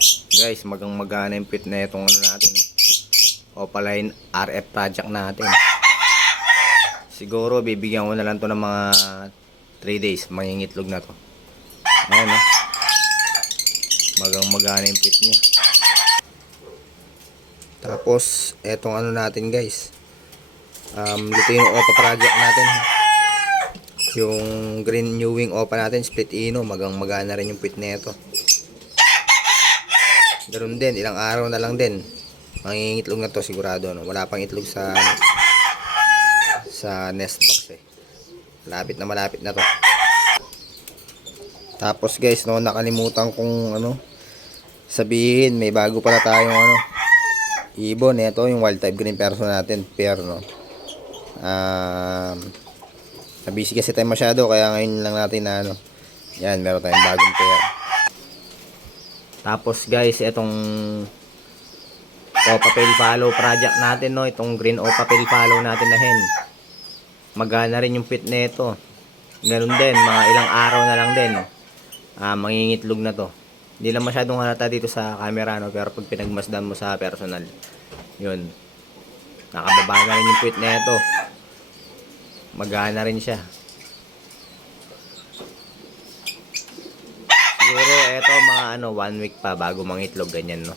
Guys, magang magana yung pit na itong ano natin. No? Opaline RF project natin. Siguro bibigyan ko na lang to ng mga 3 days. Mangingitlog na to. Ayan no. Magang magana yung pit niya. Tapos, etong ano natin guys. Um, dito yung OPA project natin. Yung green new wing OPA natin, split ino. Magang magana rin yung pit na ito. Ganun din, ilang araw na lang din. Mangingitlog na to sigurado. No? Wala pang itlog sa sa nest box eh. Malapit na malapit na to. Tapos guys, no, nakalimutan kong ano, sabihin, may bago pala tayong ano, ibon. Ito yung wild type green person natin, pair, no. Um, nabisi kasi tayo masyado, kaya ngayon lang natin na ano, yan, meron tayong bagong pair. Tapos guys, itong Opa Pel Follow project natin, no, itong green Opa Pel Follow natin na hen. Magana rin yung pit nito. Ganun din, mga ilang araw na lang din. Ah, mangingitlog na to. Hindi lang masyadong halata dito sa camera, no, pero pag pinagmasdan mo sa personal, yun. Nakababa na rin yung pit nito. Magana rin siya. Siguro eto mga ano one week pa bago mangitlog ganyan no.